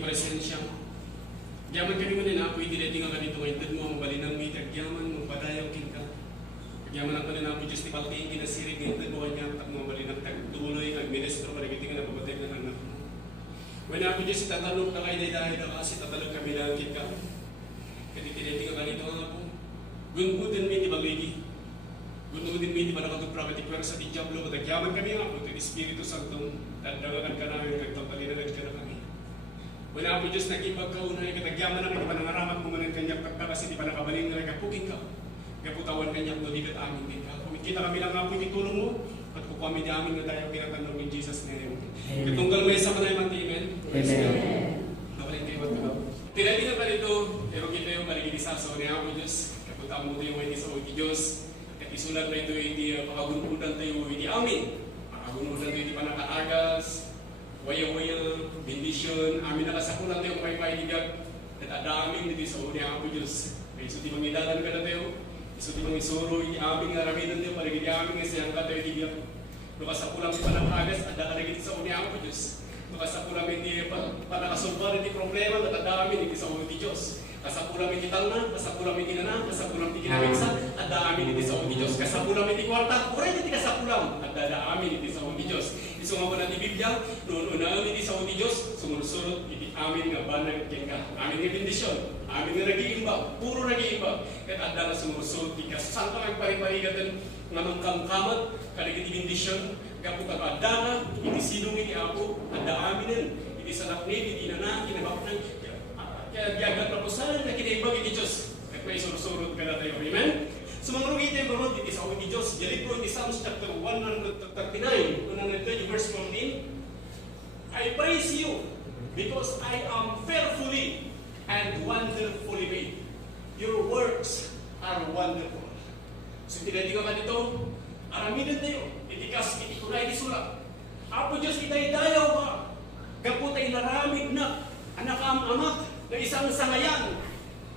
presensya. Yaman kami mo din ako, hindi nga ganito ngayon, dad mo ang balinang may kagyaman, mong padayaw kin ka. Kagyaman ako din ako, just ipaltiin kinasirig ngayon, dad mo kanya, tak mo balinang tagduloy, nag-ministro, parang hindi nga napabatay ng anak mo. When ako just tatalog na kayo dahil na kasi tatalog kami lang kin ka. Kasi tiniti nga ganito nga po. Gunudin mo di ba, Lady? Gunudin mo di ba nakatuprakati kwera sa Diablo, matagyaman kami nga po, Espiritu Santo, dadagakan ka namin, nagtapalinagan ka na kami. Wala po Diyos nakipagkaunay, katagyaman na pa nangaramat mo man ang kanyang pagka kasi di pa nakabaling na nagkapukin ka. Kaputawan kanyang nuligat amin din ka. Kung kita kami lang nga po itulong mo, at kukwami di amin na tayo pinatandang ng Jesus ngayon. Katunggal mo sa kanay man, amen? Amen. Nabalin kayo at ka. Tinatingan pa nito, pero kita yung paligid-isaso niya po Diyos. Kapunta mo tayo ngayon sa uwi Diyos. At isulat na ito, hindi pakagunudan tayo, hindi amin. Pakagunudan tayo, hindi pa nakaagas. Waya-waya, bendisyon, amin nakasakulan tayo kung may ligag at adaming dito sa uni ako Diyos. Kaya iso di mangidalan ka na tayo, iso di mangisuro, hindi aming naraminan tayo, parang hindi aming nasiyang ka tayo digyan. Nakasakulan di pa nakagas, at nakalagit sa uni ako Diyos. Nakasakulan hindi pa nakasulbar, hindi problema, at adaming hindi sa uni Diyos. Kasakulan hindi talna, kasakulan hindi na, kasakulan hindi kinamiksa, at daamin hindi sa uni Diyos. Kasakulan hindi kwarta, kuray hindi kasakulan, at dadaamin hindi sa uni Diyos. Isong mga natin Biblia, noon namin iti sa uni Diyos, sumunod-sunod, iti amin nga banag ka. Amin nga bendisyon, amin nga nag-iimbag, puro nag-iimbag. Kaya anda nga sumunod-sunod, tika saan ka magpari-parigatan nga magkamkamat, kalig iti bendisyon, kapag anda nga, iti sinong iti ako, anda aminin, iti salaknit, iti nanak, kinabak ng, kaya giagat na po saan, na kinaimbag iti Diyos. At may sunod-sunod ka na tayo, amen? So mga rugite yung barod, iti sa uwi ni Diyos, yali po iti Psalms chapter 139, verse 14, I praise you because I am fearfully and wonderfully made. Your works are wonderful. So tinitigaw ka dito, aramidan tayo, itikas, itikunay, isulat. Apo Diyos, itay dayaw ka, gaputay naramid na, anak am-amak, na isang sangayan,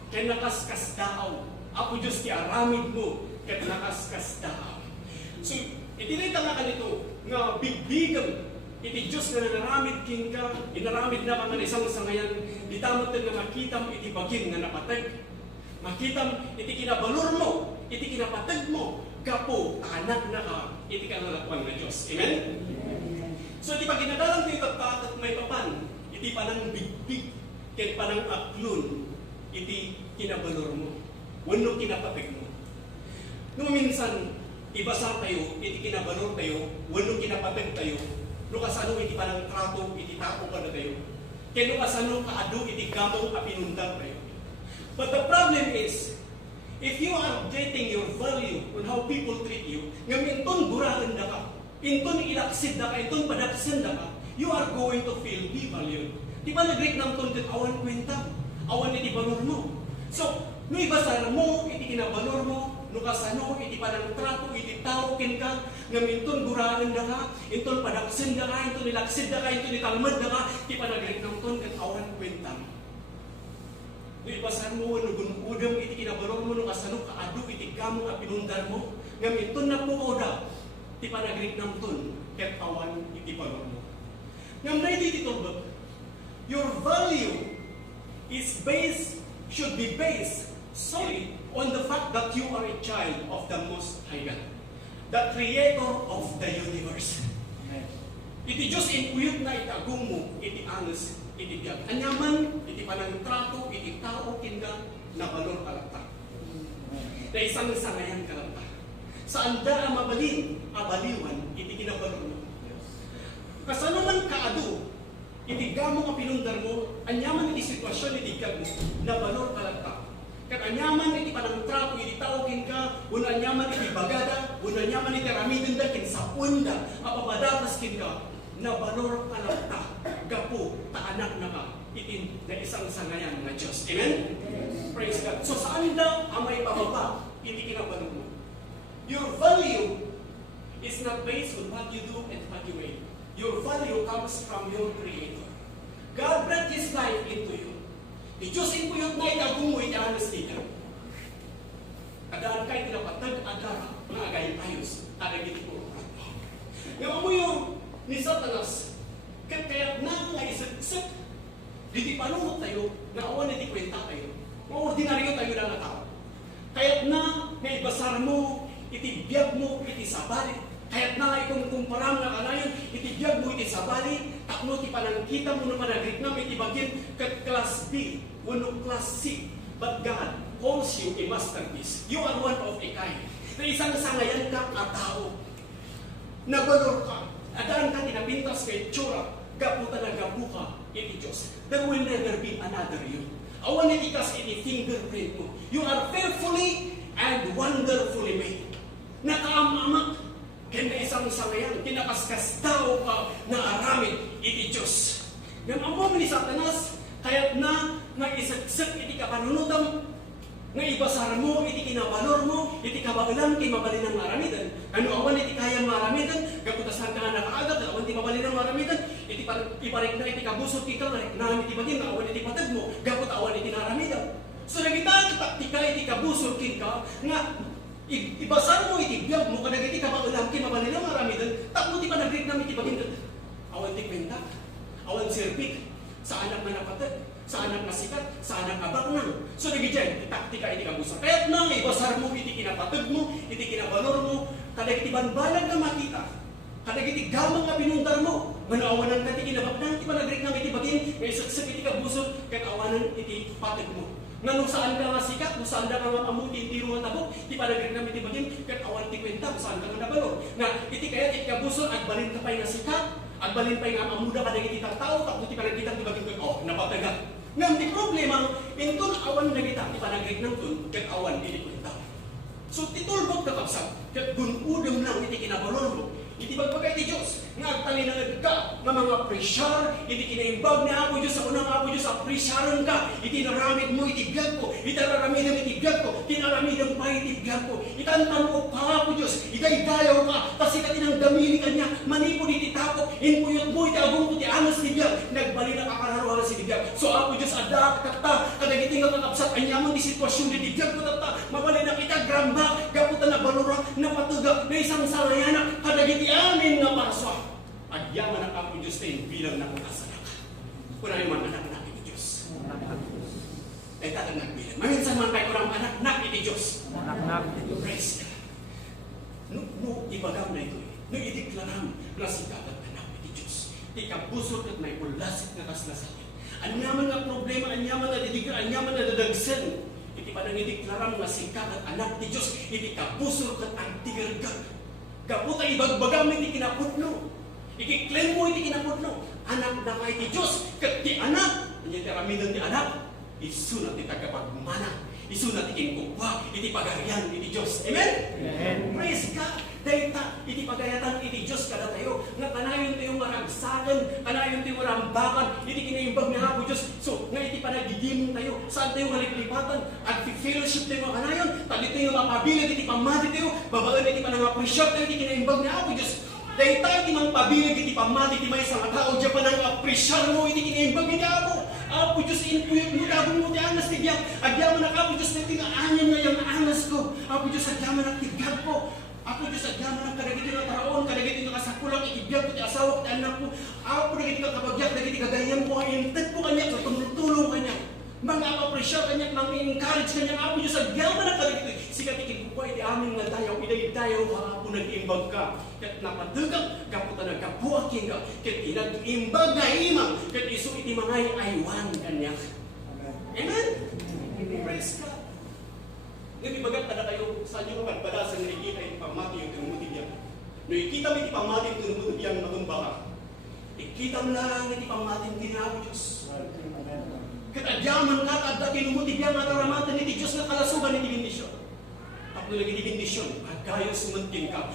kaya nakaskas daaw. Apo Diyos, ti aramid mo, kat nakaskas daaw. So, itinita nga ka nito, nga bigbigan, iti Diyos na naramid king ka, inaramid na ka nga isang sangayan, ditamot na makita mo, iti bagin nga napatag. Makita mo, iti kinabalor mo, iti kinapatag mo, gapo, anak na ka, iti kanalakuan na Diyos. Amen? So, iti pag ginadalang dito at may papan, iti panang bigbig, ket panang aklon, iti kinabalor mo. Wano kinapatag mo. Nung minsan, ibasa tayo, iti kinabalor tayo, wano kinapatag tayo, no kasano iti panang trato, iti tapo pa na tayo. Kaya no kasano kaado, iti gamong apinundan tayo. But the problem is, if you are getting your value on how people treat you, ngayon inton burahan na ka, inton ilaksid na ka, inton padaksin na ka, you are going to feel devalued. Di ba nag-break ng content, awan kwenta, awan iti balor mo. So, no ibasa mo, iti kinabalor mo, no kasano, iti panang trato, iti tawkin ka, ngayon inton burahan na ka, inton padaksin na ka, inton ilaksid na ka, inton italmad na ka, di pa nag-break ng content, awan kwenta. No ibasan mo, no gunudam, iti kinabalor mo, no kasano, kaado, iti gamong apinundar mo, ngayon inton na po oda, di pa nag-break ng ton, ket awan iti balor mo. Ngayon na iti titulbag, your value should be based solely on the fact that you are a child of the Most High God, the Creator of the universe. Iti Diyos inkuyot na itagong mo, iti angas, iti biyag. Anyaman, iti panang trato, iti tao, kinda, na balor kalata. Na isang sangayan kalata. Saan da mabalin, abaliwan, iti kinabalor mo. Kasano man kaado, iti gamong ang pinundar mo, anyaman iti sitwasyon iti gag mo, na balor kalata. Kat anyaman iti panang trapo, iti tawagin ka, una anyaman iti bagada, una anyaman iti ramidin da, kin sa unda, apapadatas kin ka, na balor kalata, gapo, taanak na ka, itin na isang sangayan na Diyos. Amen? Praise God. So saan daw ang may pababa, iti kinabalor mo? Your value is not based on what you do and what you make. Your value comes from your Creator. God brought His life into you. Diyos impuyot na itagong mo itahanas nila. Adaan kay tinapatag, adara, mga agay ayos, adagit po. Ngayon mo yung ni Satanas, kaya't na nga isip-isip, Diti panunod tayo, na awan na di kwenta tayo. Mga ordinaryo tayo na nga tao. Kaya't na, may basar mo, iti biyag mo, iti sabali. Kaya't na, ikong kumparam na kanayon, iti biyag mo, iti sabali. Takno, ti panangkita mo na panagrit na, iti bagin, kat class B, wano class C. But God calls you a masterpiece. You are one of a kind. Na isang sangayan ka at tao. Nabalor ka. Adaan ka tinapintas kay tsura. Gaputa na gabuka, iti Diyos. There will never be another you. Awan iti kas iti fingerprint mo. You are fearfully and wonderfully made. Nakaamamak. Kaya isang sangayan, kinakaskas tao ka na aramid iti Diyos. Gamamom ni Satanas, kaya't na isagsak iti kapanunutam, nga ibasar mo, iti kinabalor mo, iti kabagalan, kay mabalin ng maramidan. Ano awan iti kayang maramidan, gaputasan ka nga nakaagat, awan iti mabalin ng maramidan, iti iparik na iti kabusot kita, na iti bagin, awan iti patag mo, gaput awan iti naramidan. So nagita, taktika iti kabusot kita, nga ibasar mo, iti biyag mo, kadag iti kabagalan, kay mabalin ng maramidan, takmo ti panagrit na iti bagin, awan ti kwenta, awan sirpik, sa anak na napatag, sa anak na sikat, sa anak abak na. So, nagigyan, taktika iti kabusa. Kaya't nang ibasar mo, iti kinapatag mo, iti kinabalor mo, kadag iti banbalag na makita, kadag iti gamang na pinundar mo, manawanan ka iti kinabaknang, iti panagrik na iti bagin, may saksak iti kabusot, kaya awanan iti patag mo. Nga nung saan ka nga sikat, kung saan ka nga amuti, iti ruang tabok, iti panagrik na iti bagin, kaya awan iti kwenta, kung saan ka nga nabalor. Na iti kaya iti kabusot, at balin ka pa'y nga sikat, at balin pa'y nga amuda ka na iti tao, tapos iti panagrik na iti bagin, oh, napataga. Nga di problema, intun awan na kita, ipanagrik ng tun, kat awan iti kwenta. So, titulbog ka kapsat, kat gunudem lang iti kinabalor mo, iti bagpagay ti Diyos, nga agtalinagad ka, nga mga presyar, iti kinaimbag na Apo Diyos, sa unang Apo Diyos, sa presyaran ka, iti naramid mo, iti biyag ko, itararamidam iti biyag ko, tinaramidam pa iti biyag ko, itantan mo pa Apo Diyos, igaygayaw ka, kasi ka tinang damili ka niya, manipod iti tapok, inpuyot mo, iti agong iti anas ti biyag, nagbali na kakararuhan si biyag. So Apo Diyos, ada kakta, kadagiti nga kakapsat, anyaman di sitwasyon di biyag ko tata, mabali na kita, gramba, gaputan na balura, napatuga, na isang sarayana, kadagiti amin nga paraswa. Agyaman ang Apo Diyos tayo bilang nakakasanak. Kuna yung mga anak-anak iti Diyos. Ay tatang nagbilang. Maminsan man tayo kurang anak-anak iti Diyos. Praise God. No, ibagam na ito eh. No, ideklarang na sikagat anak iti Diyos. Ikabusot at may ulasit na kaslasakit. Anyaman nga problema, anyaman na didigra, anyaman na dadagsan. Iti pa nang ideklarang na sikagat anak iti Diyos. Iti kabusot at ang tigargag. Kaputa ibagbagam iti kinaputno. Ikiklaim mo iti kinaputno. Anak na kay ti Diyos. Kat ti anak. Hindi taramidan ti anak. Isu na ti tagapagmana. Isu na ti kinkukwa. Iti pagarian iti Diyos. Amen? Amen. Praise God. Dahil iti pagayatan iti Diyos kada tayo. Nga kanayon tayo maragsakan. Kanayon tayo marambakan. Iti kinaimbag na Apo Diyos. So, nga iti panagigimong tayo. Saan tayo maliklipatan? At fellowship tayo mga kanayon. Tali tayo mapabilag. Iti pamati tayo. Babaan iti panangapresyap tayo. Iti kinaimbag na Apo Diyos. Dahil tayo iti mang pabilag. Iti pamati. Iti may isang tao. Diyan pa nang apresyar mo. Iti kinaimbag ni Apo. Apo Diyos, inpuyot mo. Gagong mo ti anas ti biyag. Agyaman na Apo Diyos. Na tingaanyan na yung anas ko. Apo Diyos, agyaman na tigag ko. Ako Diyos, agyaman ang kadagiti nga taraon, kadagiti nga kasakulang, ikibiyag ko ti asawa ko ti anak ko. Ako kadagiti nga kabagyak, kadagiti kagayam ko, intag ko kanya, tulong kanya. Mga apapresya kanya, mga encourage kanya. Ako Diyos, agyaman ang kadagiti. Sikat ikikukuha, iti amin nga dayaw, iday-dayaw ka, ako nag-imbag ka. Kat napadagang, kaputan ang kapuaking ka. Kat inag-imbag na imang, kat iso iti mga aywan kanya. Amen? Praise God. Nagbibagat na kayo sa inyo magpadasan na ikita yung pamati yung tinumutibiyang. No, ikita mo yung pamati yung tinumutibiyang matumba ka. Ikita mo lang yung pamati yung ginagawa Diyos. Katadyaman ka at tinumutibiyang at aramatan ni Diyos na kalasugan ni bendisyon. Tapos lagi ni bendisyon, agayos sumuntin ka.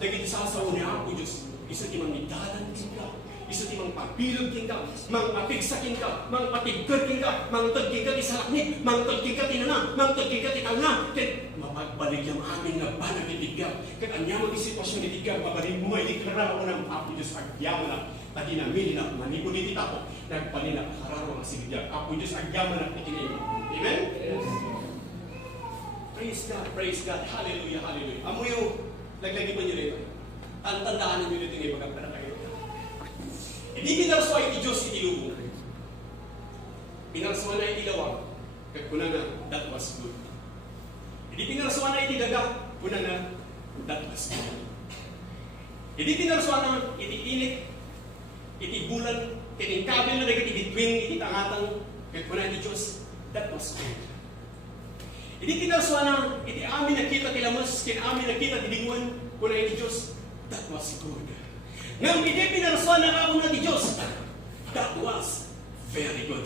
Dagiti sasaw ni Apo Diyos, isa ti mamidalan ka. Isa ti mang pabilog ka, mang mapigsakin ka, mang patigkar ka, mang tagking ka ti salaknit, mang tagking ka ti nana, mang tagking ka ti talna. Ken mapagbalik yung aming nga banag itigam. Ken anya mo ti sitwasyon itigam, mabalin mo ay deklarara ko ng Apo Diyos agyaman na, pati namin na manipod iti tapo, nagpanina kararo nga sigidya. Apo Diyos agyaman na itinay. Amen? Yes. Praise God, hallelujah, hallelujah. Amo yung naglagi pa nyo rito. Tandaan nyo rito yung ibagag na kayo. Hindi kinaraswa iti Diyos iti lubo. pinarsuan na iti lawang, kag kuna na, that was good. Hindi pinarsuan na iti daga, kuna na, that was good. Hindi pinarsuan na iti init, iti bulan, kining-kabil na nagiti between, iti tangatang, kag kuna iti Diyos, that was good. Hindi pinarsuan na iti amin nakita ti lamas, kin amin nakita ti dinguan, kuna iti Diyos, that was good. Ngam hindi pinarsuan na ako na ti Diyos, that was very good.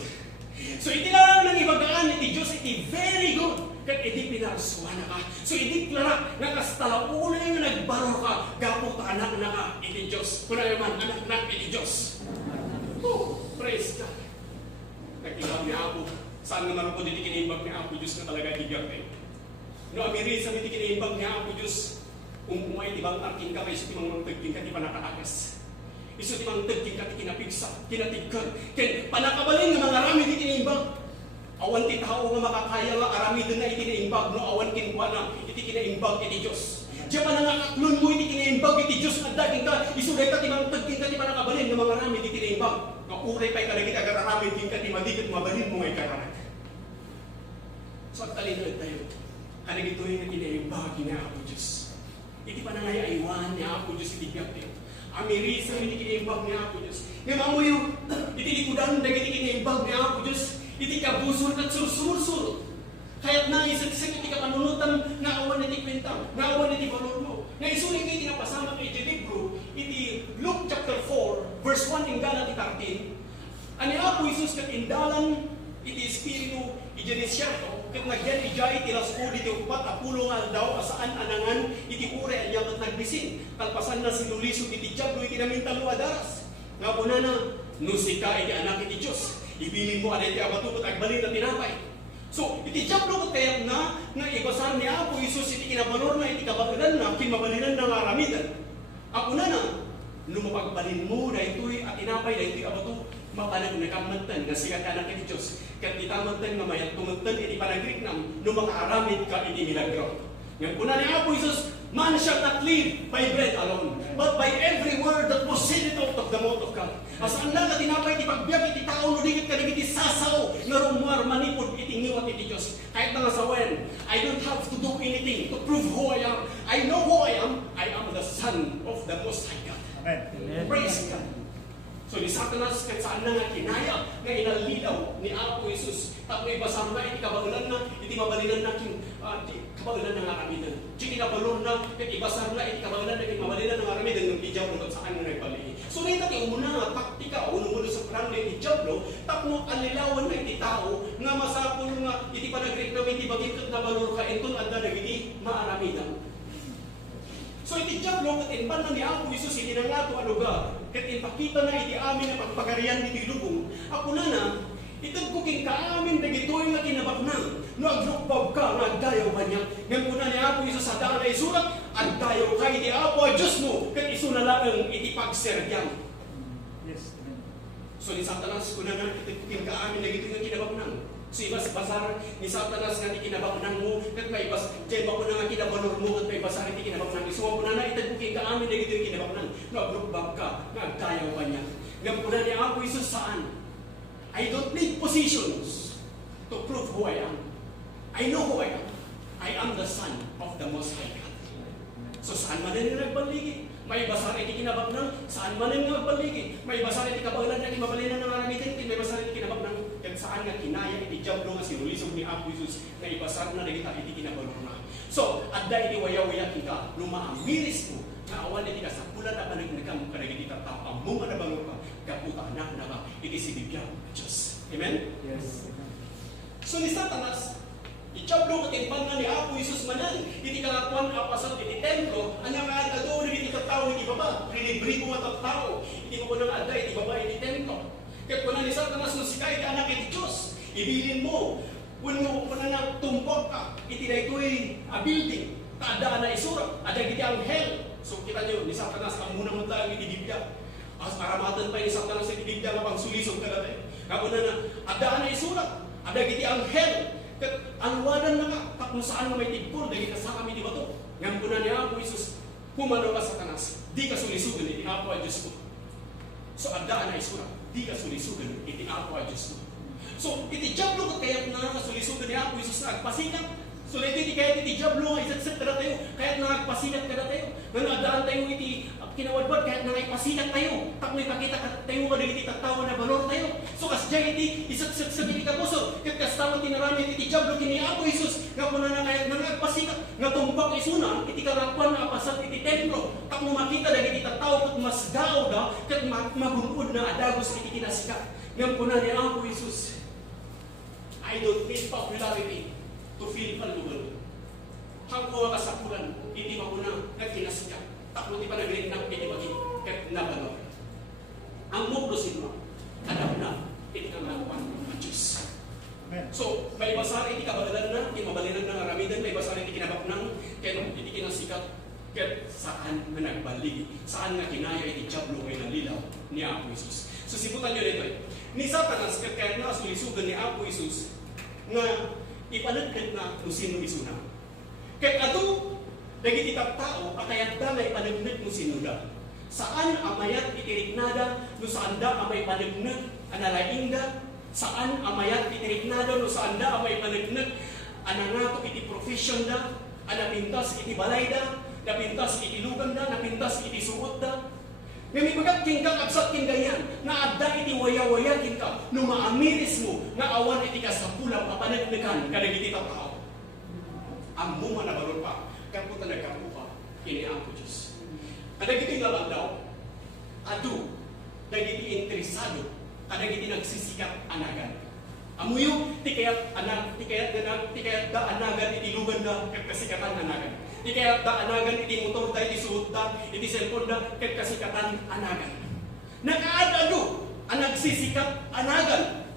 So iti lang ng ibagaan iti Diyos, iti very good. Kaya iti pinarsuan na ka. So iti klara, nakastalaunay nga nagbaro ka, gapo ta anak na ka iti Diyos. Kuna naman, anak na iti Diyos. Oh, praise God. Nagkilap ni Apo. Saan naman ako diti kinimbag ni Apo Diyos na talaga higap eh. No, amiri sa diti kinimbag ni Apo Diyos, kung umay tibang arkin ka, kayo sa timang magtagping ka, di pa nakaakas. Iso di mang tagking ka kinapigsa, kinatigkan, ken panakabalin nga mga rami di kiniimbag. Awan ti tao nga makakaya nga arami din na itinaimbag, no awan kinkwa na iti kinaimbag iti Diyos. Diya pa nangakaklon mo iti kinaimbag iti Diyos nga daging ka, iso day ka ti mang tagking ka ti panakabalin nga mga rami di kinaimbag. Nga uray pa'y kalagit agararami din ka ti madigit mabalin mo ngay karanak. So at talinod tayo, kalagit ito yung kinaimbag ni Apo Diyos. Iti pa nangayaiwan ni Apo Diyos iti biyag tayo. Amiri sa iti kinaimbag ni Apo Diyos. Nga mo yung iti likudan na iti kinaimbag ni Apo Diyos, iti kabusur at sur-sur-sur. Kaya't naisag-isag iti kapanunutan nga awan iti kwentang, nga awan iti valor mo. Nga isuling kayo tinapasama kay iti libro, iti Luke chapter 4, verse 1 inggan iti 13. Ani Apo Isus kat indalan iti espiritu ijenisyato, kat nagyan ijay tilas ko diti upat apulo nga daw asaan anangan iti ure anyang at nagbisin. Talpasan na sinuliso iti diablo iti namintalo adaras. Nga po na nusika iti anak iti Diyos. Ibilin mo anay iti abatupot agbalin na tinapay. So, iti diablo kaya nga ibasar ni Apo Isus iti kinabalor na iti kabagalan na kinmabalinan na nga ramidan. Ako na lumapagbalin mo na ito'y at tinapay na ito'y abato mapalag na kamantan nga sikat anak iti Diyos. Kat itamantan nga mayat tumantan iti panagrik nam lumakaaramid ka iti milagro. Ngayon kuna ni Apo Isus, man shall not live by bread alone, but by every word that proceeded out of the mouth of God. Asaan na ka tinapay iti pagbiyak iti tao no digit ka iti sasaw nga rumwar manipod iti ngiwat iti Diyos. Kahit nga sa when, I don't have to do anything to prove who I am. I know who I am. I am the Son of the Most High God. Amen. Praise God. So ni Satanas kahit saan na nga kinaya nga inalilaw ni Apo Isus. Tapos ibasang na iti kabaulan na iti mabalinan na kabaulan ng aramidan. Di kinabalon na iti ibasang na iti kabaulan na iti mabalinan ng aramidan ng ijaw ng saan na nagbali. So na iti umuna nga taktika o numulo sa plan na iti jablo tapno alilawan na iti tao nga masapol nga iti panagrik na iti bagit na balor ka enton adda na iti maaramidan. So iti jablo kat inban na ni Apo Isus iti nangato a lugar kat inpakita na iti amin na pagpagarian iti lubong. Ako na itag ko king kaamin dagitoy nga kinabaknang no agrupbab ka nga agdayaw kanya. Ngam kuna ni Apo Isus sa daan ay surat agdayaw ka iti Apo a Diyos mo kat iso na lang iti pagserbyang. Yes. Amen. So ni Satanas kuna na itag ko king kaamin dagitoy nga kinabaknang. So ibas basar ni Satanas nga ti kinabaknang mo kat may bas jay ba ko na nga kinabalor mo kat may basar ti kinabaknang iso ko na itag ko king kaamin dagitoy kinabaknang no agrupbab ka nga agdayaw kanya. Ngam kuna ni Apo Isus saan? I don't need positions to prove who I am. I know who I am. I am the Son of the Most High God. So saan man rin nagbaligi? May basar iti kinabaknang, saan man rin nagbaligi? May basar iti kabalan na kimabalinan ng aramitin, may basar iti kinabaknang, kaya saan nga kinaya iti diablo nga sinulisog ni Apo Isus na ibasar na nagita iti kinabalong na. So, adda iti waya-waya kita, lumaamiris mo, na awan iti kasapulan na panagnagam kanagiti tatapang mo nga nabalong ka, kaputa anak na ka, iti sinibiyang Diyos. Amen? Yes. So ni Satanas, ityablo katimpan na ni Apo Isus manan, iti kalakuan kapasat iti templo, anyang kaagado na iti katao iti baba, rinibribo at tao, iti mo nang ada iti baba iti templo. Kaya po na ni Satanas, no sikay ka anak iti Diyos, ibilin mo, kung mo po na tumpok ka, iti na ito'y a building, taadaan na isura, ada iti anghel. So kita nyo, ni Satanas, ang munang matang iti Biblia. As maramatan pa ni Satanas iti Biblia nga pang sulisog ka natin. Kapag na adaan na isurat, ada iti anghel. Anwadan na nga, kung saan nga may tigpol, dahil kasama kami di ba ito? Ngayon po na ni Apo Isus, pumano ka Satanas, di ka sulisugan, iti Apo a Diyos mo. So adaan na isurat, di ka sulisugan, iti Apo a Diyos mo. So, iti jablo kat kayat na sulisugan ni Apo Isus na agpasikat. So, iti kayat iti jablo nga isatsat kada tayo, kayat na agpasikat kada tayo. Nga naadaan tayo iti kinawadwad, kayat na agpasikat tayo. Takmoy pakita tayo kada iti tatawa na balor tayo. So, kasdya iti isatsat sa iti kapuso. Kat kastawa tinarami iti jablo kini Apo Isus. Nga po na kayat na agpasikat. Nga tumbak isuna, iti karapan na apasat iti templo. Takmo makita na iti tatawa kat mas dao da, kat magunod na adagos iti kinasikat. Nga po na ni Apo Isus. I don't need popularity to feel valuable. Hangko ka sa pulan, hindi makuna, nagkinasikat. Takmo ti pa nagrinap, hindi maging kat nabalor. Ang muklosin mo, alam na, hindi ka malakuan ng Diyos. Amen. So, may basar, hindi kabalalan na, hindi mabalinan ng aramidan, may basar, hindi kinabaknang, kaya hindi kinasikat, kaya saan na nagbalig, saan nga kinaya iti jablo ngayon ng lilaw ni Apo Isus. So, sibutan nyo nito ni Satanas, kaya nasulisugan ni Apo Isus, nga ipanagkit na kung sino isuna. Kaya ato, naging tao, akayat da may panagkit kung sino da. Saan amayat itiriknada, no saan da amay panagkit, analaing da, saan amayat itiriknada, no saan da amay panagkit, anangato iti profession da, anapintas iti balay da, napintas iti lugan da, napintas iti suot da. Ngayon pagkat kingkang absat kinggayan, na adda iti waya-waya kingka, no maamiris mo, nga awan iti kasapulang papanagnikan, kadagiti tao. Ang muma na balon pa, kaputa nagkapupa, ini ang Diyos. Kadagiti laban daw, adu, dagiti interesado, kadagiti nagsisikat anagan. Amuyo, tikayat da anagan iti lugan da, kasikatan anagan. Di kaya anagan iti motor da, iti suot da, iti cellphone da, ket kasikatan anagan. Nakaadado, ang nagsisikat anagan.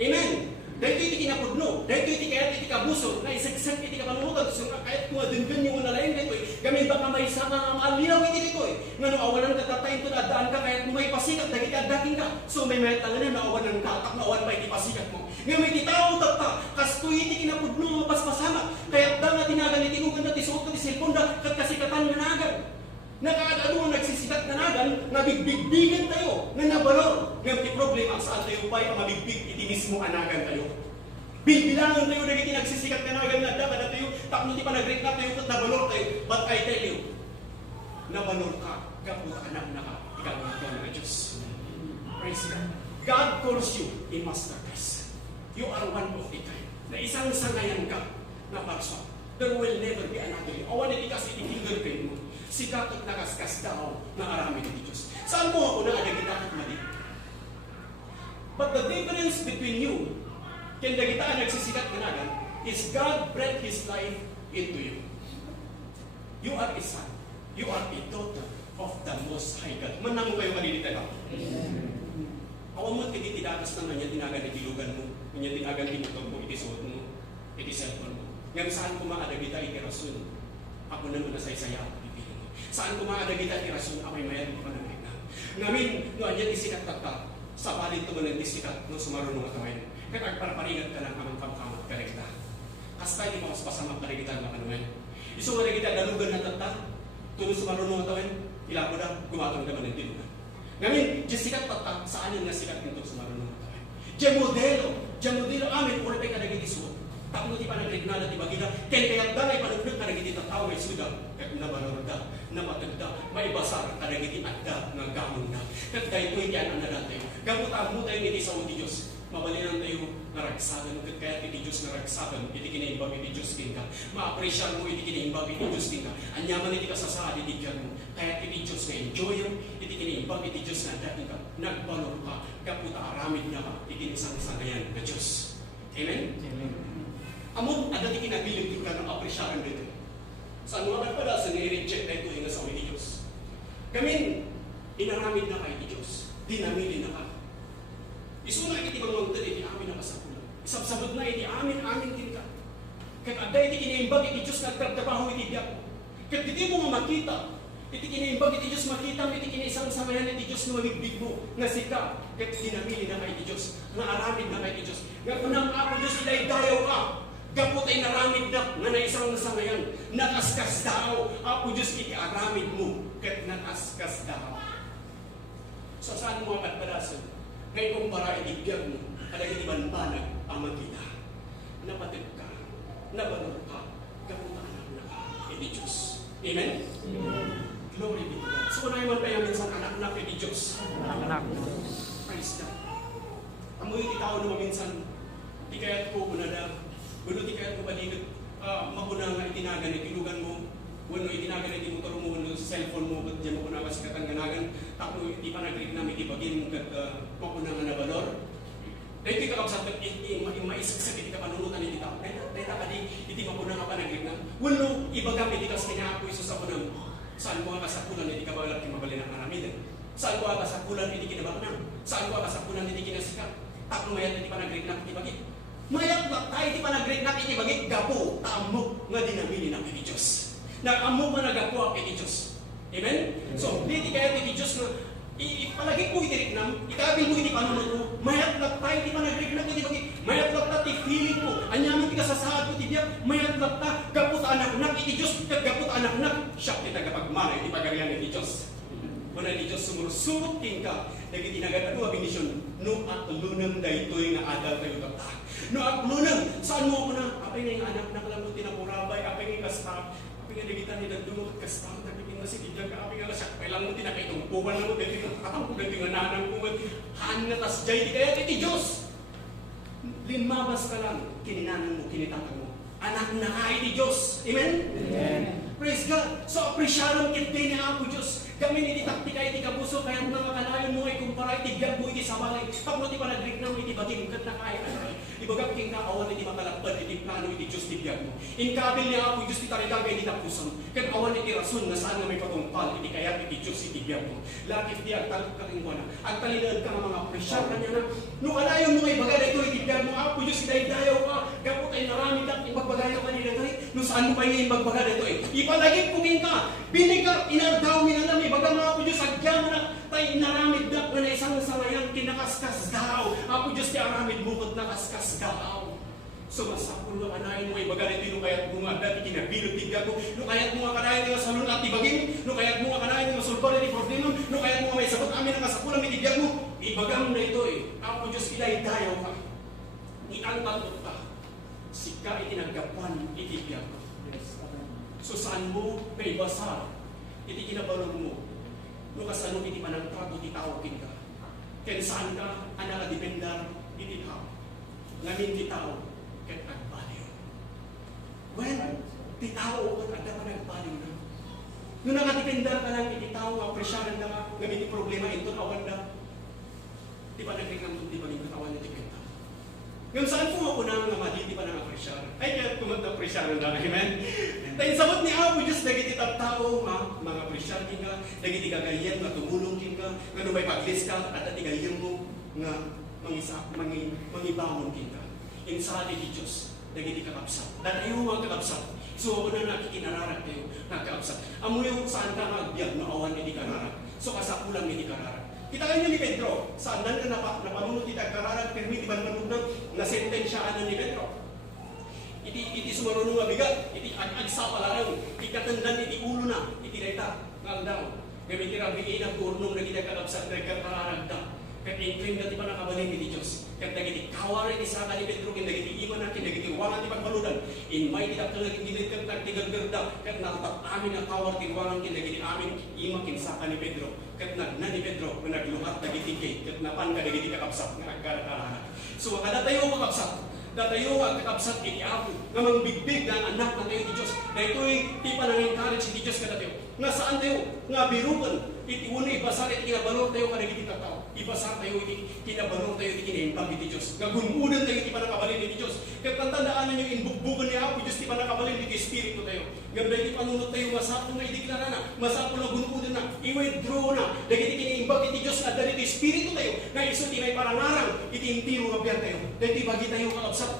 Amen. Dahil iti kinapudno, dahil iti kaya iti kabuso, na isagsak iti kapanunutan, so kahit mga dinggan yung unalayin dito, gamin baka may sama ang alinaw iti dito, nga no awalan ka tatayin to na adaan ka, kahit may pasikat, dahil iti adaking ka, so may tangan na awalan ka, tak na awan pa iti pasikat mo. Nga may titao tata, kasto iti kinapudno, mapaspasama, kaya da nga tinagan iti nugan na tisuot na tisilpon da, kat kasikatan managan. Nakaadalo ang nagsisikat na nagan, nabigbigbigan tayo, na nabalor. Ngayon, ti problema, saan tayo pa ang mabigbig, iti mismo anagan tayo. Bibilangan tayo na iti nagsisikat na nagan na dapat tayo, takno ti pa nag-break na tayo, kat nabalor tayo. But I tell you, nabalor ka, kaput anak na ka, ikaw ng Diyos. Praise God. God calls you in masterpiece. You are one of a kind. Na isang sangayan ka na parsa. There will never be another. Awan iti kasi iti fingerprint mo. Sikat at nakaskas daw na arami ng Diyos. Saan mo ako na adagita at mali? But the difference between you, kaya dagita ang nagsisikat kanagan, is God breathed His life into you. You are a son. You are a daughter of the Most High God. Manang mo kayo malilita ba? Awan mo tinitidakas naman niya tinagan na tilugan mo, niya tinagan tinutog mo, itisod mo, itiselfon mo. Ngayon saan ko maadagita itirasun? Ako naman nasaysaya ako. Saan kumaadagita ni Rasul amay mayan ko ng na. Ngamin, no anyan isikat tata, sa balid to manan isikat no sumarunong at kawain. Kaya agparaparigat ka lang amang kamkamat karekta. Kasta hindi mo mas pasamak karekita ng makanuman. Iso nga kita dalugan na tata, tulo sumarunong at kawain, ilako na, gumatong naman ng tinugan. Ngamin, isikat tata, saan yung nasikat nito sumarunong at kawain. Diyan modelo amin, pura pa kadagit isuot. Takno ti panagregnala ti bagida, kaya dangay panugnog kadagiti tataw may suda, kaya nabalor da, namatagda, may basar kadagiti adda ng gamon na. Kaya tayo ito yan ang nadatay. Gamutan mo tayo niti sa uti Diyos, mabalinan tayo naragsagan, kaya iti Diyos naragsagan, iti kinaimbag iti Diyos kinka. Ma-appreciate mo iti kinaimbag iti Diyos kinka. Anyaman iti kasasaan iti diyan mo, kaya iti Diyos na enjoy iti kinaimbag iti Diyos na dating ka, nagbalor ka, kaputa aramid na ka, iti isang sangayan na Diyos. Amen? Amen. Amon, adati kinabilig ka ng appresyaran dito. Sa mga nagpada, sa nire-reject na ito yung nasa uwi ni Diyos. Gamin, inaramid na kayo ni Diyos. Dinamili na ka. Iso na iti mamangtad, iti amin na kasapulan. Isabsabot na iti amin din ka. Kaya ada iti kinaimbag, iti Diyos nagtrabaho iti biyak. Kaya iti mo nga makita, iti kinaimbag, iti Diyos makita, iti kinaisang samayan, iti Diyos na mabigbig mo, nga sika. Kaya dinamili na kayo ni Diyos, nga aramid na kayo ni Diyos. Nga unang ako Diyos, ilay dayaw ka. Gapot ay naramid na nga na isang nasangayan. Nakaskas daw. Ako Diyos iti aramid mo. Kat nakaskas daw. So saan mo ang kadpadasan? Ngayon kumpara itibiyag mo. Ada iti banbanag ang magkita. Napatid ka, nabalor ka, kapuntaan na ka, iti Diyos. Amen? Glory be to God. So, unahin man tayo minsan anak-anak iti Diyos. Anak. Praise God. Amoy iti tao naman minsan, di kaya't ko unada, gulo di kaya't ko paligid, makuna nga itinagan, itilugan mo, wano itinagan, iti motor mo, wano sa cellphone mo, ba't dyan makuna ka sikatan ganagan, tako iti pa nag-click namin, itibagin mo kat makuna nga na valor. Dahil iti kakabsat, maisagsak iti kapanunutan iti tao. Dahil takadi, iti makuna nga pa nag-click na, wano ibagam iti kas kinaapo iso sa kunang, saan ko nga kasapulan, iti kabalat kimabali ng maramid. Saan ko nga kasapulan, iti kinabakanang. Saan ko nga kasapulan, iti kinasikat. Takong mayat, iti pa nag-click na, iti bagit. Mayat lang tayo, iti pa nag-click na, iti bagit, gapo, tamok nga dinamini ng iti Diyos. Nag-amok nga nagapo ang iti Diyos. Amen? So, diti kaya iti Diyos na, ipalagi ko iti riknam, itabil mo iti panunod mo, mayat lang tayo, iti pa nag-click na, iti bagit, mayat lang ta, iti feeling ko, anyaman ti kasasahad ko, iti biyak, mayat lang ta, gapot anak-anak, iti Diyos, gapot anak-anak, siya kita kapagmana, iti pagarian iti Diyos. Kung iti Diyos sumursurot king ka, naging tinagat ano abinisyon, no at lunang daytoy nga adal kayo kata. No at lunang, saan mo ako na, apay nga yung anak na kalamot tinapurabay, apay nga kastap, apay nga digitan nila dumot kastap, nagiging nasigidyan ka, apay nga nasyak, kailang mo tinakaitungpuan na mo, dahil tinakatang ko, dahil nga nanang ko, hanas jay, di kaya iti Diyos. Limabas ka lang, kininanan mo, kinitangkan mo. Anak na ka iti Diyos. Amen? Amen. Praise God. So, appreciaron kit din niya ako Diyos. Kami iti taktika iti kapuso, kaya mga makalayon mo ay kumpara iti biyag mo iti sabalay. Pag mo iti panagrik na mo iti bagim, kat na kaya anay. Ibagap king kaawan iti makalakpan, iti plano iti Diyos ti biyag mo. Inkabil niya ako Diyos ti tarigang iti tapuson. Kat awan iti rason na saan nga may patungpal, iti kayat iti Diyos iti biyag mo. Lakit di ang talip ka rin mo na. Ang talinaan ka mga apresyar ka niya na. No alayon mo ay bagay ito iti biyag mo. Ako Diyos iti dayaw ka. Gapot ay naramid at ibagbagayaw ka nila ito eh. No saan mo pa yung ibagbagay ito eh. Ipalagip kuming ka. Binig ka, inardaw minanami. Baga mga ako Diyos, agyan mo na tayo naramid na na isang sangayan kinakaskas daw. Ako Diyos, ti aramid bukod nakaskas daw. So masapul na kanayin mo ay bagay ito yung kaya't bunga dati kinabilog tigya ko. No kaya't bunga kanayin nga salun at ibagin. No kaya't bunga kanayin nga sulpon at i-problema. No kaya't bunga may sabot amin ang kasapulang itigyan mo. Ibagam na ito eh. Ako Diyos, ilay dayaw ka. Iantatot ka. Sika itinagapan itigyan ko. So saan mo may basar? Iti kinabalog mo. No kasano iti panagtrato ti tawagin ka. Kaya saan ka anakadependar iti tao. Ngamin ti tao ket agbaliw. Well, ti tao ket agda panagbaliw na. No nakadependar ka lang iti tao, apresyaran na ngamin ti problema ito awan na. Di ba nagringan di ba ning katawan iti kwenta? Ngayon saan po ako na nga mali, di ba nang apresyaran? Ay, kaya kumanta apresyaran na, amen? Dahil sabot ni Apo Diyos, nagiti tao, mga apresyaran ka, nagiti kagayan, nga tumulong ka, nga may paglis ka, at atigayan mo, nga mangibawon ka. Insali di Diyos, nagiti kakapsat. Dahil mga kakapsat, so ako na nakikinararak kayo, nagkakapsat. Amo yung saan ka magbiyak, naawan iti kararak. So kasakulang iti kararak. Kita niyo ni Pedro, saan na napanunod iti kararak, permit iban manunod na sentensyaan ni Pedro. Iti sumarunong nga bigat, iti agsa pala rin, ikatandan iti ulo na, iti dayta, nga daw. Gamit irabiin ang turnong na ginagkakabsat na nagkakararag da. Kat inclaim na ti pa nakabaling iti Diyos. Kat nagiti kawarin ni Saka ni Pedro, kin nagiti iman natin, nagiti wangan ti pagbaludan. In may tidakal naging ginitag nagtigagarda, kat natatap amin ang kawar ti wangan kin nagiti amin iman kin Saka ni Pedro. Kat na ni Pedro, kung nagluhat nagiti kay, kat napan ka nagiti kakabsat nga agkararag. So kadatayo kakabsat, datayo ang kakabsat iti Apo, nga mangbigbig na anak na tayo ti Diyos. Na ito'y ti pa nang encourage iti Diyos kadatayo. Nga saan tayo? Nga birukan. Iti una ibasar iti kinabalor tayo kanagiti tataw. Ibasar tayo iti kinabalor tayo iti kinaimbag iti Diyos. Nga gumunan tayo iti panakabalin iti Diyos. Kaya pantandaan ninyo inbugbugan ni Apo Diyos ti panakabalin iti Espiritu tayo. Ganda iti panunod tayo masapong na ideklara na. Masapong na gumunan na. I-withdraw na. Dagiti kinaimbag iti Diyos na dali iti Espiritu tayo. Nga iso ti may parangarang iti intiro nga biyan tayo. Dahil ti bagi tayo kakabsat.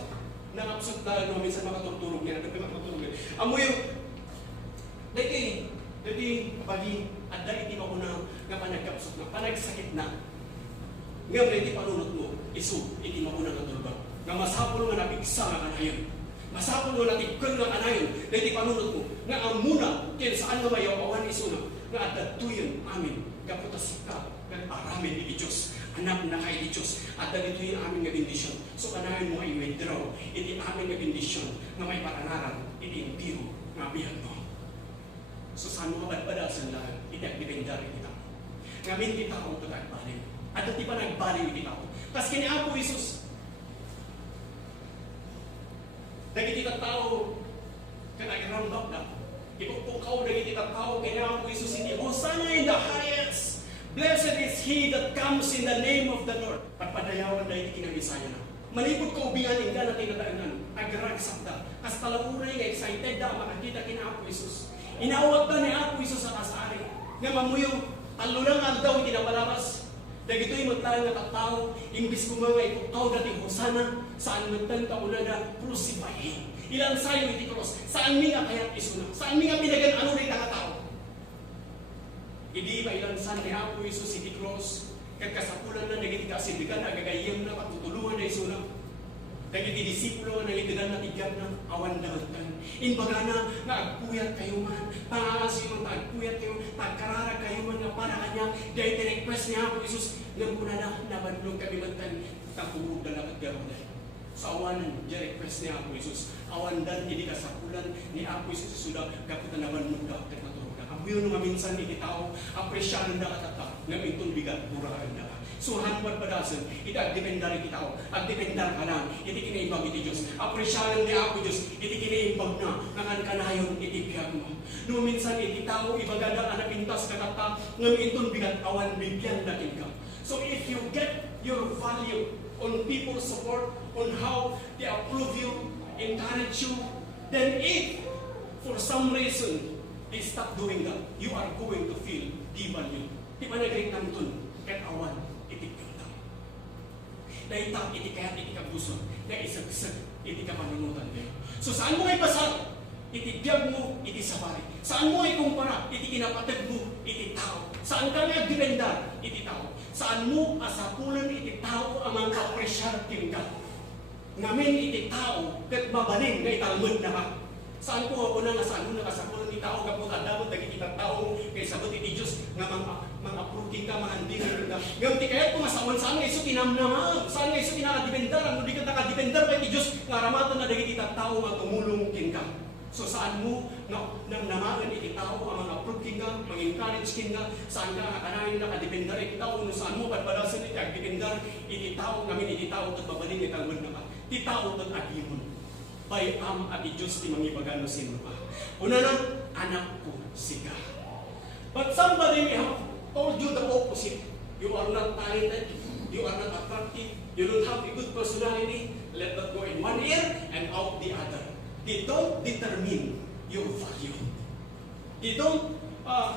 Nakabsat na minsan makaturturog niya. Nagpapakaturturog niya. Amo yung dati bagi adda iti mauna nga panagkapsot na panagsakit na. Nga iti panunot mo isu iti mauna nga tulbag. Nga masapol nga napigsa nga kanayon. Masapol nga natigkon nga kanayon dati panunot mo nga amuna ken saan nga mayaw awan isu na nga adda tuyon amin kaputas ka Kat aramid iti Diyos, anak na kay Diyos, at dito yung aming nga bendisyon. So kanayon mo ay withdraw, iti aming nga bendisyon, na may paranaran, iti impiro, nga biyan mo. So saan mo kabadbadasan lang, iti agdipendar iti tao. Ngamin iti tao ito nagbaliw. At iti pa nagbaliw iti tao. Kas kini Apo Isus, dagiti tao, kanagirambak na, ipagpukaw dagiti tao, kini Apo Isus, hindi, Hosanna in the highest! Blessed is he that comes in the name of the Lord. Pagpadayawan na iti kinabisaya na. Malipot ka ubianin ka na tinataanan. Agragsak da. Kas talauray nga excited da makakita kina Apo Isus. Inaawat da ni Apo Isus sa kasari. Nga mamuyong talulang aldaw iti napalabas. Dagito'y magtalang nga tattao. Imbis ko mga iputaw dating Hosanna. Saan magtalang kaunada crucify. Ilang sayo iti cross. Saan mi nga kayat isuna. Saan mi nga pinagan-ano na itakatao. Hindi ba ilang san ni Apo Isus iti cross, kag kasapulan na naging kasindigan, agagayam na patutulungan na isuna. Naging disipulo na nagitigan na tigyan na awan damatkan. Inbaga na nga agpuyat kayo man, pangalas yung agpuyat kayo, tagkarara kayo man nga para kanya, dahil request ni Apo Isus, nang kuna na nabadlong kami mantan, takubog na lakat garoday. Sa awanan, di request ni Apo Isus, awan dan hindi kasapulan ni Apo Isus sudah kaputan naman mong dapat na yun nga minsan iti tao, apresyahan na katata, nga itong bigat, burahan na. So, hanpad padasan, iti agdipendar iti tao, agdipendar ka lang, iti kinaimbag iti Diyos. Apresyahan ni Apo Diyos, iti kinaimbag na, nakan-kanayon iti biyag mo. No, minsan iti tao, ibagada ka na pintas katata, nga itong bigat, awan bigyan natin ka. So, if you get your value on people's support, on how they approve you, encourage you, then if, for some reason, they stop doing that, you are going to feel devalue. Di ba nag-rate naman ito? Kahit awan, itik yung tao. Naitap, itik kaya't itik ang gusto. Naisag-sag, itik ang panunutan kayo. So saan mo ay basag? Itibiyag mo, iti sabari. Saan mo ay kumpara? Iti kinapatid mo, iti tao. Saan ka nga dipendar? Iti tao. Saan mo asapulan iti tao ang mga kapresyar tingka? Ngamin iti tao, kat mabaling na italmud na ka. Saan ko ako na saan mo nakasapulan ni tao kapag adamot dagiti tao kay sabot iti Dios nga mga approving ka mga andin ka. Ngam ti kayat ko masawan saan nga isu kinamnama. Saan nga isu kinakadipendar ang di ka nakadipendar kay ti Dios nga ramatan na dagiti tao nga tumulong kin ka. So saan mo nang namagan iti tao ang mga approving ka, mga encourage kin ka, saan ka kanayon nakadipendar iti tao no saan mo padpadasan iti agdipendar iti tao ngamin iti tao ket babaling iti alwad na ka. Ti tao ket agimon. By ati Diyos ti mangibagano sino pa. Una na, anak ko siga. But somebody may have told you the opposite. You are not talented, you are not attractive, you don't have a good personality. Let that go in one ear and out the other. They don't determine your value. They don't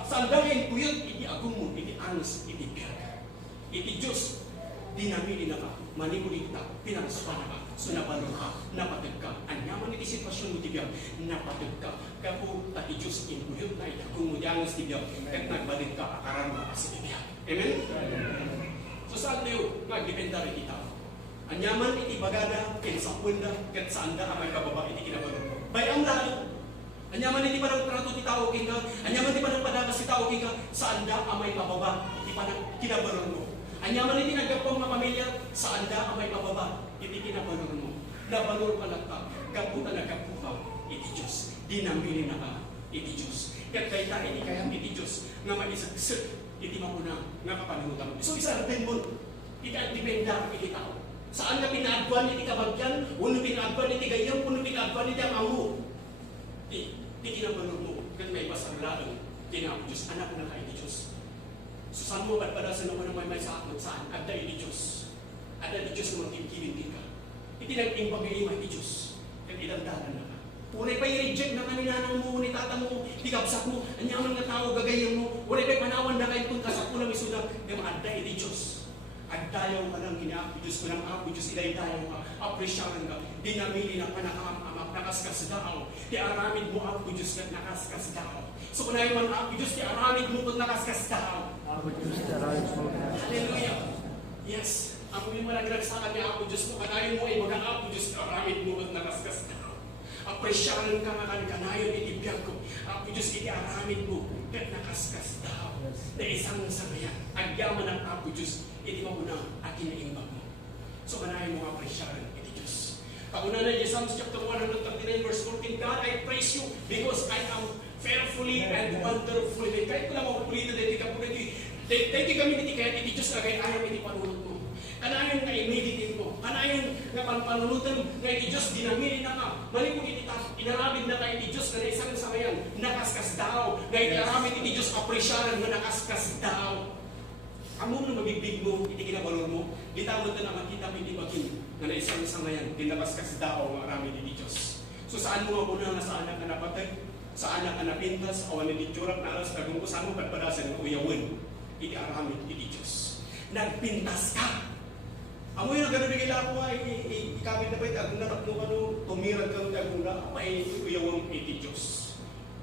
sandangin kuyot iti agum mo, iti anos, iti biyag. Iti Diyos, dinamili na ka, manimulit ka, pinaraspa na ka. So nabalong ka, napatag ka. Anyaman iti sitwasyon mo tibiyag, napatag ka. Kapo tati Diyos inuyot na itagong mo diangos tibiyag. Kat nagbalik ka, akaran mo kasi tibiyag. Amen? So saan tayo, magdipendar iti tao. Anyaman iti bagada, kinsapun na, kat saan da amay kababa iti kinabalong mo. Bayang lahat. Anyaman iti panang trato ti tao king ka, anyaman iti panang padagas ti tao king ka, saan da amay kababa iti panang kinabalong mo. Anyaman iti nagkapong mga pamilya, saan da amay kababa iti kinabalor mo. Nabalor ka lang ka, kaputa na kapuhaw, iti Diyos. Dinamili na ka, iti Diyos. Kaya kaya iti kayang iti Diyos, nga mag-isag-isag, iti mamuna, nga kapalimutan mo. So isarapin mo, iti agdipenda iti tao. Saan ka pinaagwan iti kabagyan, uno pinaagwan iti gayang, uno pinaagwan iti ang amo. Iti kinabalor mo, kaya may pasarlaan, tinawag Diyos, anak na ka iti Diyos. So saan mo badpadasan ako ng may sakot saan? Agda iti Diyos. Ada di Diyos na magkikilin ka. Iti nag-imbag yung ima di Diyos. Kaya ilandanan na ka. Unay pa i-reject na kaninanang mo, ni tata mo, di kabsak mo, anyaman nga tao, gagayin mo. Unay pa panawan na kayo kung kasapulang isuda. Kaya maadda iti Diyos. Agdayaw ka lang kinaako Diyos ko ng ako Diyos, idaydayaw ka, apresyahan ka. Dinamili na panakamamak, nakaskas daaw. Di aramid mo ako Diyos kat nakaskas daaw. So kung naman ako Diyos, di aramid mo kat nakaskas daaw. Hallelujah. Yes. Ako yung malagrag sa kanya ako Diyos mo, kanayon mo ay mag-aako Diyos, karamid mo at nakaskas ka. Apresyahan ka nga kanayon itibiyag ko. Apo Diyos, iti aramid mo. Kat nakaskas daw. Na isang sangayan. Agyaman ang Apo Diyos. Iti mauna at kinaimbag mo. So kanayon mo apresyahan iti Diyos. Kauna na Psalms chapter 139 verse 14, God, I praise you because I am fearfully and wonderfully made. Kahit ko lang mapupulitan na iti kapuliti. Dahil kami iti kaya iti Diyos na kaya ayaw iti panunod mo. Kanayon nga i-meditate mo. Kanayon nga panunutan nga iti Diyos dinamili na ka. Malipong iti inarabid na ka iti Diyos na isang samayan. Nakaskas daw. Nga iti aramid iti Diyos apresyaran na nakaskas daw. Amo na mabibig mo, iti kinabalor mo. Di tamo na makita mo iti bagin nga na isang samayan. Tinakaskas daw ang aramid iti Diyos. So saan mo ako na saan ka napatag? Saan ka napintas? Awan iti tsurak na alas kagong kusamo patpadasan ng uyawin. Iti aramid iti Diyos. Nagpintas ka. Amo yung gano'n bigla ko ay ikabit na ba iti agong nataklo ka no, tumirag ka no, agong na, ay uyawang iti Diyos.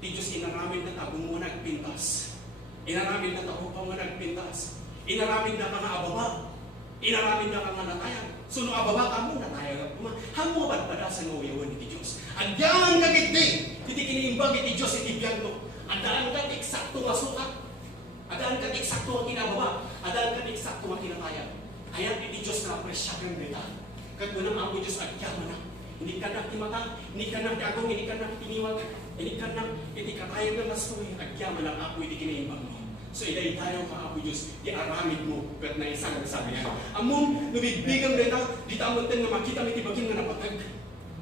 Iti Diyos inaramid na tabong mo nagpintas. Inaramid na tabo pa mo nagpintas. Inaramid na ka nga ababa. Inaramid na ka nga natayan. So no ababa ka mo, natayan ka mo. Hamo badpadasan ng uyawan iti Diyos. Andyan ka giti. Iti kiniimbag iti Diyos iti biyag mo. Andaan ka eksakto masukat. Andaan ka eksakto ang kinababa. Andaan ka eksakto ang kinatayan. Ayan, iti Diyos na presyakan nila. Kaya mo naman ako Diyos, agyaman na. Hindi ka na timata, hindi ka na tiagong, hindi ka na tiniwag, hindi ka na, hindi ka tayo na mastoy, agyaman na ako, hindi kinaimbang mo. So, iday tayo ka ako Diyos, di aramid mo, kat na isang nasabi yan. Among, nabibigam nila, di tamang din na makita, may tibagin na napatag,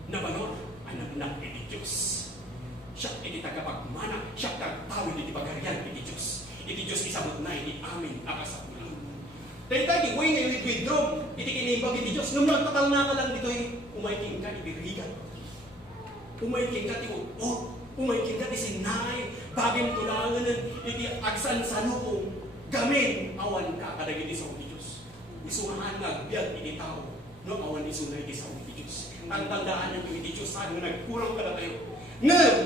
na balor, anak na iti Diyos. Siya, iti tagapagmana, siya tagtawid, iti pagarian, iti Diyos. Iti Diyos isabot na, iti amin, akasap. Dahil tayo, way ngayon withdraw, iti kinimbag iti Diyos. Nung nagtatal na ka lang dito, umaiking ka, ibirigan. Umaiking ka, umaiking ka, isinay, bagim tulangan, iti agsan sa lukong, gamin, awan ka, kadagiti sa iti Diyos. Isumahan nga, biyag iti tao, no awan isunay iti sa iti Diyos. Ang tandaan ng iti Diyos, saan mo nagkurang ka na tayo. Ngayon,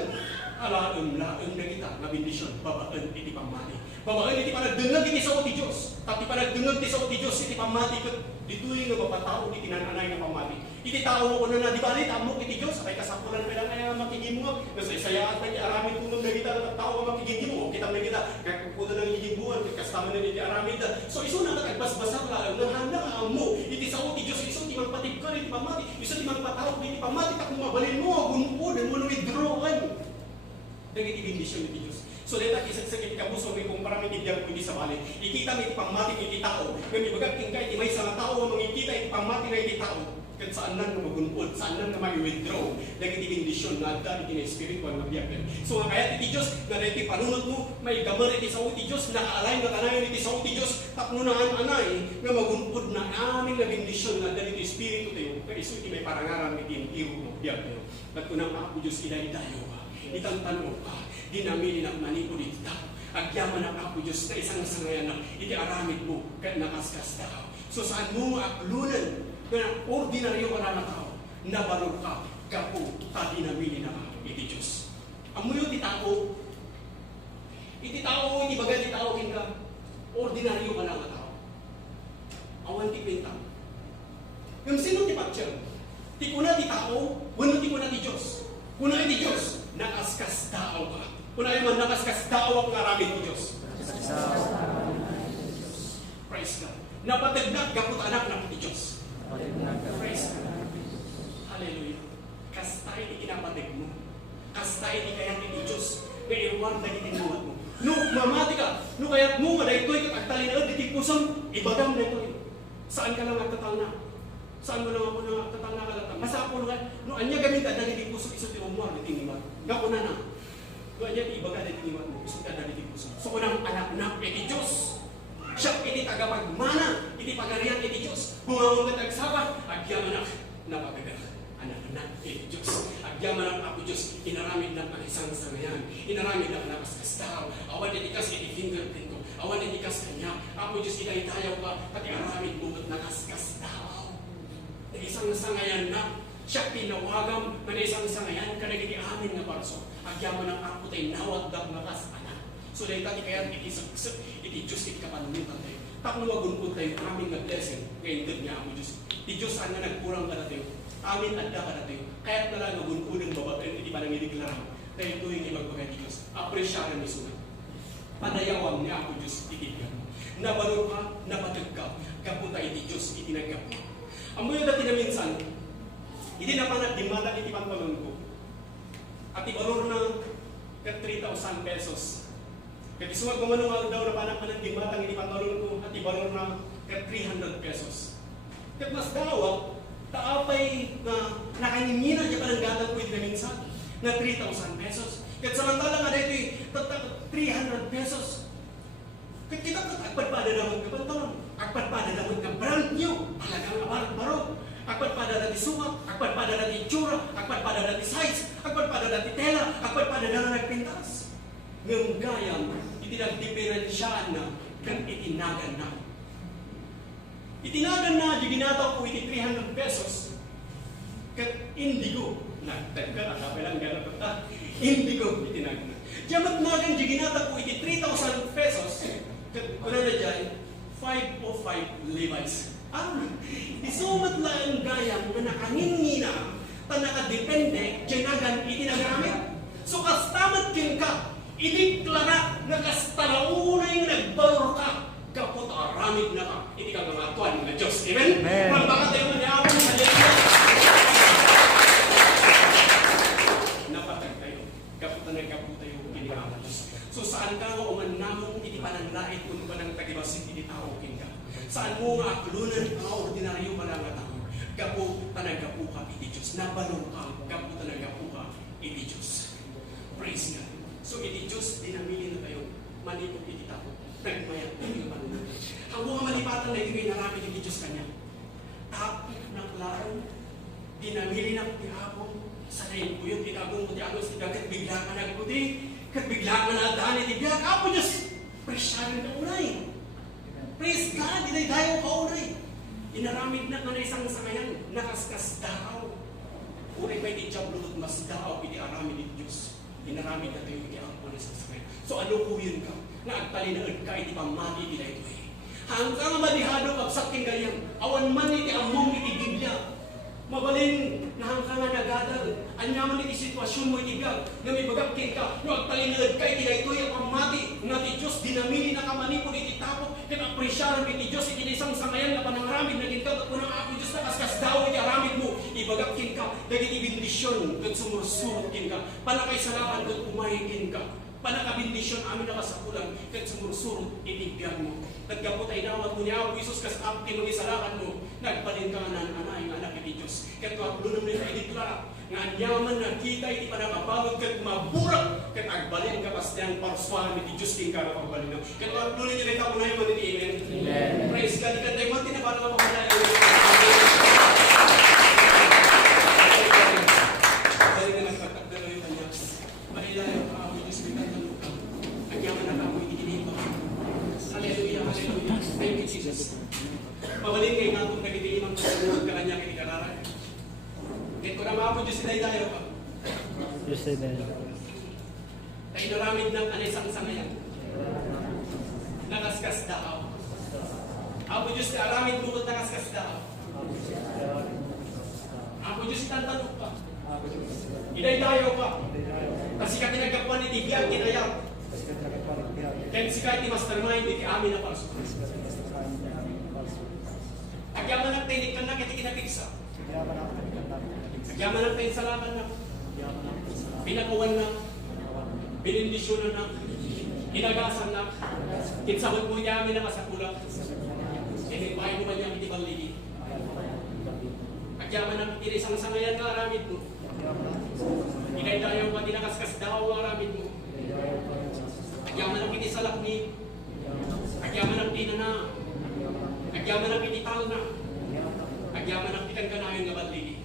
alaam na kita, na bendisyon, babaan iti pamati. Babaan iti panagdengag iti sa iti Diyos. Tapi panagdengag iti sa iti Diyos, iti pamati kat dito'y nga mapatao iti nananay nga pamati. Iti tao ko na di bali tamok iti Diyos, ay kasapulan ka lang kaya makigim mo. Kasi sayaan tayo aramid tulong na kita at tao nga makigim mo. Kita na kita, kaya kukuta ng igibuan, kasama na iti aramid. So iso na nakagbasbasa lang, nahanda ka mo. Iti sa iti Diyos, iso ti magpatib ka iti pamati. Iso ti magpatao iti pamati, tak mabalin mo, gunpod, mo na withdrawan. Dagiti bendisyon iti Diyos. So deta kisag-sagit ka buso may kumpara may tibiyang pwede sa bali. Ikita may pangmati iti tao. Kami bagag tingkay iti may sa tao ang mangikita iti pangmati na iti tao. Kat saan nan na magunpod, saan nan na may-withdraw. Dagiti bendisyon na adda iti na spiritual na biyag. So nga kaya iti Diyos, na iti panunod mo, may gamar iti sa iti Diyos, nakaalay na kanayon iti sa iti Diyos, tapnunaan anay, nga magunpod na aming na bendisyon na adda iti spirito tayo. Kaya iso iti may parangaran iti intiro ng biyag tayo. Kat kunang ako Diyos iday-dayo ka. Itantanong ka. Dinamili ng manipo dito tao. Agyaman ang ako Diyos na isang sangayan na iti aramid mo kaya nakaskas tao. So saan mo aklunan na ordinaryo ka na tao, nabalog ka, kapo, ka dinamili na iti Diyos. Amuyo ti tao, iti tao, iti baga ti tao, ka, ordinaryo ka na tao. Awan ti pinta. Yung sino ti patsyang? Ti kuna ti tao, wano ti kuna ti Diyos. Kuna ti Diyos, nakaskas tao ka. Kung ayaw man nakaskas tao ang aramid mo Diyos. Praise God. Napatagnak, gapot anak ng Diyos. Praise God. Hallelujah. Kastay di kinapatig mo. Kastay di kaya ni Diyos. Kaya iwan na gitinuhat mo. No, mamati ka. No, kaya mo, na ito'y agtalinaan, ditipusan, ibagam na ito'y. Saan ka lang agtatal na? Saan mo lang ako na agtatal na kalatang? Masapo lang. No, anya gamit na ditipusan, iso tinumuha, ditiniwan. Gako na na. Doon niya ibaga na tiniwan mo, isang kada na puso. So unang anak na iti Diyos. Siya iti tagapagmana, iti pagarian iti Diyos. Bungangon ka tagsabat, agyaman na pagaga. Anak na iti Diyos. Agyaman na ako Diyos, inaramid na ang isang sangayan. Inaramid na ang nakaskas tao. Awan iti kas iti fingerprint ko. Awan iti kas kanya. Ako Diyos, itay-tayaw ka, pati aramid mo at nakaskas tao. Na isang sangayan na, siya pinawagam na isang sangayan ka nagiging amin nga parso. Agyaman ang ako tayo nawag daw makas anak. So dahil tati kaya iti Diyos iti kapanunutan tayo. Takno magunpun tayo aming nga blessing. Ngayon din niya ako Diyos. Di Diyos saan nga nagkurang ka na tayo. Amin at ka na tayo. Kaya't nalang nagununang babae, hindi pa nang ideklara. Kaya ito yung ibagbaga ni Diyos. Apresyaran ni Sulat. Panayawang niya ako Diyos, itigyan mo. Nabalor ka, napatag ka. Kapunta iti Diyos, itinagap mo. Ang mga dati na minsan, hindi na panat di mata iti pantalon ko. At ibalor na kat 3,000 pesos. Kat isuwag mo manungal daw na panat di mata iti pantalon ko at ibalor na kat 300 pesos. Kat mas dawa, taapay na nakangingina niya pananggatang ko iti na minsan na 3,000 pesos. Kat samantala nga dito 300 pesos. Kat kita agpadpada naman ka pantalon. Agpadpada naman ka brand new. Halagang abarang-barong. Agpadpada natin sumak. Agpadpada natin itsura. Agpadpada natin size. Agpadpada natin tela. Agpadpada na nagpintas. Ngayong gayang itinagdiferensyaan na kang itinagan na. Itinagan na, di ginataw ko iti 300 pesos. Kat indigo. Nagtagka, nakapalang gano'n pa. Indigo, itinagan na. Diyamat nagan, di ginataw ko iti 3,000 pesos. Kat kuna na dyan, 505 Levi's. Isumat lang ang gayang na nakangingina ta nakadepende dinagan itinagamit. So kastamat kin ka, ideklara na kastalaunay nagbalor ka, kapot aramid na ka, iti ka mga tuwan na Diyos. Amen? Ang baka tayo maniyawin sa Diyos. Napatag tayo, kapot na nagkapot tayo, ginagawa Diyos. So saan ka nga umanamong iti pananlait kung pa ng tagibasin iti tao kin ka? Saan mo nga aklunan ang ordinaryo ba nga tao? Gapo tanagapu ka iti Diyos. Nabalong ka, gapo tanagapu ka iti Diyos. Praise God. So iti Diyos, dinamili na tayo. Manipot iti tao. Nagmayat tayo yung panunod. Ang mga malipatan na ito narami iti Diyos kanya. Tapos ng klaro, dinamili na iti hapon. Sa rin po yun, tinagong mo di alos, kat bigla ka nagputi. Kat bigla ka na daan iti biyak. Apo Diyos, presyarin ka unay. Praise God, dinay tayo kaunay. Inaramid na nga na isang sangayan, nakaskas daw. Unay pa iti jablulot mas daw, iti aramid iti Diyos. Inaramid na tayo iti angko na isang sangayan. So ano po yun ka? Naagtalinaad ka iti pamati iti na ito eh. Hanggang madihado kapsak king gayang, awan man iti among iti Biblia. Mabalin na hanggang nga nagadal, anyaman iti sitwasyon mo iti biyag, na may bagapkin ka, no agtalinaad ka iti na ito yung pamati, nga ti Diyos dinamini na kamanipon iti tapo, kinapresyaran iti Diyos, iti isang sangayan na panangaramid na gintaw, at punang ako Diyos na kaskas daw iti aramid mo, ibagapkin ka, dagiti bendisyon, kat sumursurutkin ka, panakay salaman, kat umayikin ka, panakabindisyon amin na kasakulan, kat sumursurut iti biyag mo. At gapot ay nawat mo niya ako, Isus, kas apti mo isalakan mo, nagpalin ka nga anay nga anak iti Diyos. Kat waklo naman ito ideklara, nga anyaman na kita iti panakabawag, kat maburak, kat agbalin ka pastiang parswahan iti Diyos king ka na pagbalin na. Kat waklo ninyo rin ako na yung maniti, amen? Praise God, ikat tayo, mati na ba naman pamalaya? Balik na nagpagtagdalo yung kanya. Malilaya ka ako, Diyos, bigat na luka. Anyaman na ako, itinilipa. Hallelujah, hallelujah. Thank you, Jesus. Pabalik kayo nga itong nagitilimang kasunod ka kanya kinikarara. Kahit ko na mga po Diyos sinay tayo pa. Diyos ay dahil. Tayo naramid ng anisang sangayan. Nakaskas daaw. Apo Diyos na aramid bukod nakaskas daaw. Apo Diyos itantanong pa. Inay tayo pa. Kasi ka tinagapan ni Tigyan, kinayap. Kaya si kahit ni mastermind, hindi amin na paso. Agyaman ang tinik ka na, kiti kinapigsa. Agyaman ang tinik salaman na. Pinakuwan na. Binindisyonan na. Inagasan na. Kinsabot mo niya amin na kasakulang. Inipahin mo ba niya itibang ligi? Agyaman ang tinisang sangayan na aramid mo. Inay tayo pag inakaskas daw ang aramid mo. Agyaman ang kinisalak ni. Agyaman ang tinana. Agyaman ang kinital na. Agyaman ang kitangkanayon nga baligi.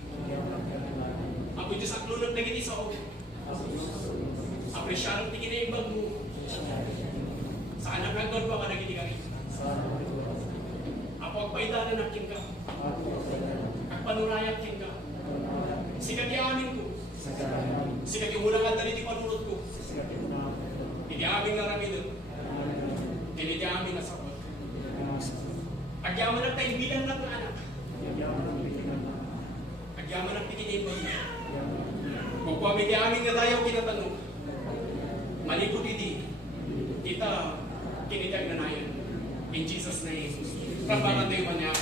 Ako Diyos aklunag na kiti sa o. Apresyarang tikinaimbag mo. Sa anak ng God pa ka nagiti ka rin. Ako agpaidanan ang king ka. Agpanurayak king ka. Sikat amin ko. Sikat yung unang ganda niti panunod ko. Hindi amin nga rami doon. Hindi amin na sakot. Agyaman ang tayo bilang lang na anak. Yaman ang pikinibang. Kung pamiti amin nga tayo kinatanong, malipot iti, kita kinitag na nayan. In Jesus' name, rambangan tayo man niya.